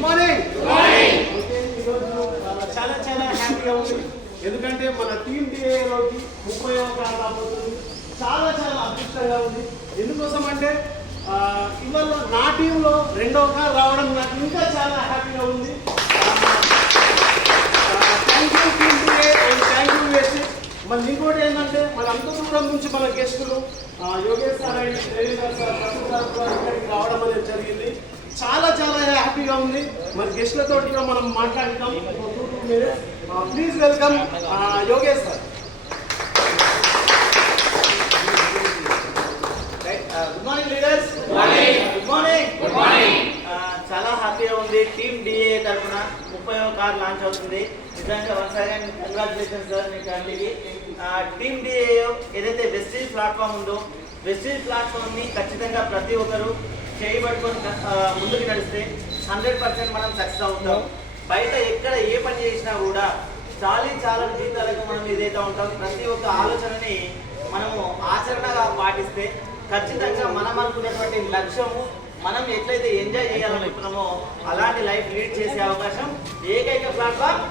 Good morning చాలా చాలా హ్యాపీగా ఉంది. ఎందుకంటే మన టీం డిఏలోకి ముప్పై కాలం రాబోతుంది. చాలా చాలా అదృష్టంగా ఉంది. ఎందుకోసం అంటే ఇవాళ నా టీంలో రెండవ కార్ రావడం నాకు ఇంకా చాలా హ్యాపీగా ఉంది. Thank you team DA and thank you వేసి మన ఇంకోటి ఏంటంటే మన అంత దూరం నుంచి మన గెస్టులు Yogesh sir and Ravindra sir Prasad sir కూడా ఇక్కడికి రావడం అనేది జరిగింది. చాలా చాలా హ్యాపీగా ఉంది. మరి గెస్ట్లతో కూడా మనం మాట్లాడుతాం please welcome Yogesh sir. Good morning leaders good morning good morning చాలా హ్యాపీగా ఉంది. టీమ్ డిఏ తరఫున ముప్పై కార్ లాంచ్ అవుతుంది. నిజంగా వన్స్ అగైన్ కంగ్రాచులేషన్ సార్ మీ ఫ్యామిలీకి. టీమ్ డిఏ ఏదైతే వెస్టీజ్ ప్లాట్ఫామ్ ఉందో వెస్టీజ్ ప్లాట్ఫామ్ని ఖచ్చితంగా ప్రతి ఒక్కరు చేయబట్టుకొని ముందుకు నడిస్తే హండ్రెడ్ పర్సెంట్ మనం సక్సెస్ అవుతాం. బయట ఎక్కడ ఏ పని చేసినా కూడా చాలీ చాలా జీవితాలకు మనం ఏదైతే ఉంటాం. ప్రతి ఒక్క ఆలోచనని మనము ఆచరణగా పాటిస్తే ఖచ్చితంగా మనం అనుకున్నటువంటి లక్ష్యము మనం ఎట్లయితే ఎంజాయ్ చేయాలనుకుంటున్నామో అలాంటి లైఫ్ లీడ్ చేసే అవకాశం ఏకైక ప్లాట్ఫామ్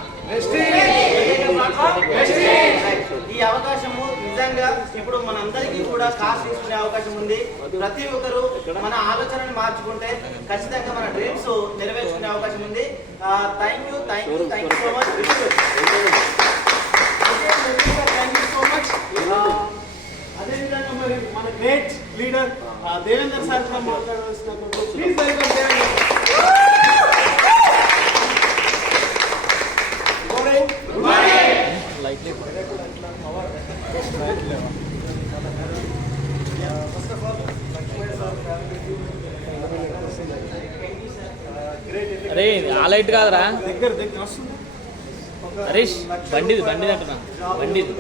ఈ అవకాశము నిజంగా ఇప్పుడు మనందరికీ కూడా కాస్ట్ తీసుకునే అవకాశం ఉంది. ప్రతి ఒక్కరు మన ఆలోచనను మార్చుకుంటే ఖచ్చితంగా మన డ్రీమ్స్ నెరవేర్చుకునే అవకాశం ఉంది. Thank you thank you thank you so much thank you so much అదేవిధంగా మరి మన గ్రేట్ లీడర్ దేవేందర్ సార్ కూడా మాట్లాడవలసిన ప్లీజ్ వెల్కమ్ దేవేందర్ గుడ్ అరే ఆ లైట్ కాదురా. దగ్గర దగ్గర హరీష్ బండిది బండిది అంటున్నా. బండిది.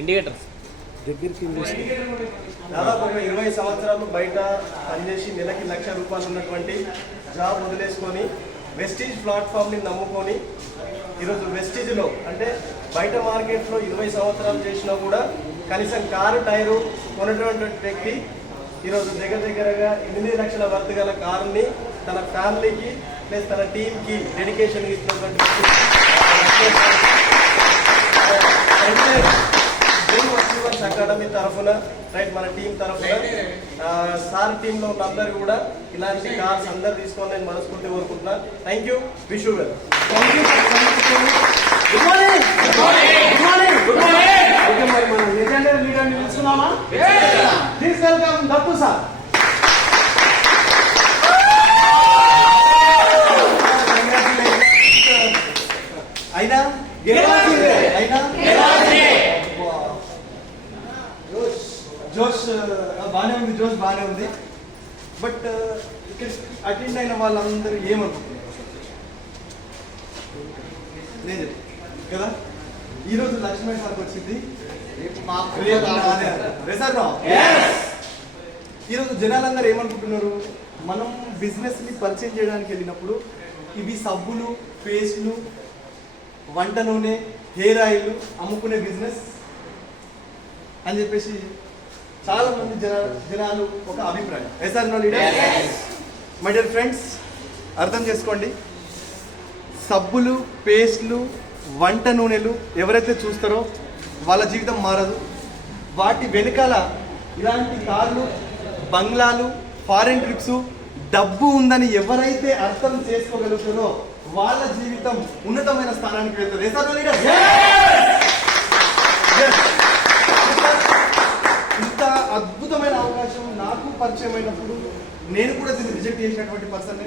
ఇండికేటర్. దాదాపు ఒక ఇరవై సంవత్సరాలు బయట పనిచేసి నెలకి లక్ష రూపాయలు ఉన్నటువంటి జాబ్ వదిలేసుకొని వెస్టీజ్ ప్లాట్ఫామ్ని నమ్ముకొని ఈరోజు వెస్టీజ్లో అంటే బయట మార్కెట్లో ఇరవై సంవత్సరాలు చేసినా కూడా కనీసం కారు టైరు కొనటువంటి వ్యక్తి ఈరోజు దగ్గర దగ్గరగా ఎనిమిది లక్షల వర్త్ గల కారుని తన ఫ్యామిలీకి ప్లస్ తన టీంకి డెడికేషన్ ఇస్తున్నటువంటి అచీవర్స్ అకాడమీ తరఫున రైట్ మన టీం తరఫున సార్ టీంలో ఉన్న అందరూ కూడా ఇలాంటి కార్స్ అందరు తీసుకొని నేను మనస్ఫూర్తి కోరుకుంటున్నా. Thank you wish you well good morning good morning good morning okay మరి మనం లెజెండరీ లీడర్ని పిలుస్తున్నామా? ప్లీజ్ వెల్కమ్ దత్తు సార్ అయినా అయినా అబ్బా. జోష్ జోష్ బాగానే ఉంది జోష్ బాగానే ఉంది. బట్ ఇక్కడ అటెండ్ అయిన వాళ్ళందరూ ఏమనుకుంటున్నారు? కదా? ఈరోజు లక్ష్మీ సార్కి వచ్చింది. రేపు? ఈరోజు జనాలందరూ ఏమనుకుంటున్నారు? మనం బిజినెస్ని పరిచయం చేయడానికి వెళ్ళినప్పుడు ఇవి సబ్బులు పేస్ట్లు వంట నూనె హెయిర్ ఆయిల్ అమ్ముకునే బిజినెస్ అని చెప్పేసి చాలా మంది జన జనాలు ఒక అభిప్రాయం. Yes or no leader? My dear friends అర్థం చేసుకోండి. సబ్బులు పేస్ట్లు వంట నూనెలు ఎవరైతే చూస్తారో వాళ్ళ జీవితం మారదు. వాటి వెనకాల ఇలాంటి కార్లు బంగ్లాలు ఫారెన్ ట్రిప్స్ డబ్బు ఉందని ఎవరైతే అర్థం చేసుకోగలుగుతారో వాళ్ళ జీవితం ఉన్నతమైన స్థానానికి వెళ్తుంది. ఏ సార్ లీడర్? అద్భుతమైన అవకాశం నాకు పరిచయం అయినప్పుడు నేను కూడా దీన్ని రిజెక్ట్ చేసినటువంటి పర్సన్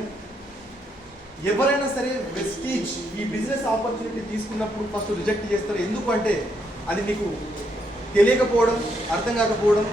ఎవరైనా సరే వెస్టీజ్ ఈ బిజినెస్ ఆపర్చునిటీ తీసుకున్నప్పుడు ఫస్ట్ రిజెక్ట్ చేస్తారు. ఎందుకు అంటే అది మీకు తెలియకపోవడం అర్థం కాకపోవడం